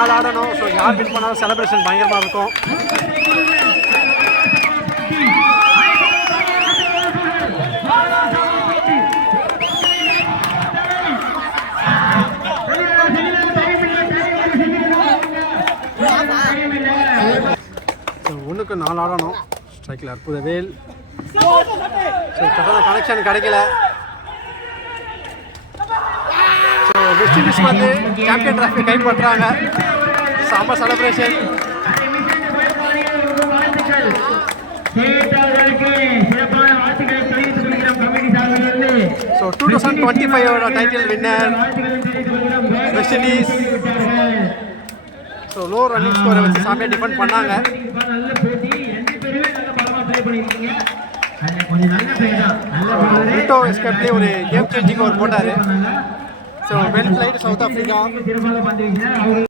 4 ஆடணும். ஸோ யார் வின் பண்ணாலும் செலிப்ரேஷன் பயங்கரமாக இருக்கும். ஸோ 1க்கு 4 ஆடணும். ஸ்ட்ரைக்கில் அற்புதவேல். ஸோ கரெக்டான கனெக்ஷன் கிடைக்கல. ஸோ வெஸ்ட் இண்டீஸ் வந்து சாம்பியன் டிராஃபி கைப்பற்றாங்க. செம்ம celebration. So 2025 title winner west Indies. So low running ஸ்கோரை வச்சு சாம்பியன் டிஃபெண்ட் பண்ணாங்க. எஸ்கப்லேயே ஒரு கேம் சேஞ்சிங் ஓவர் போட்டார். So well blade south Africa.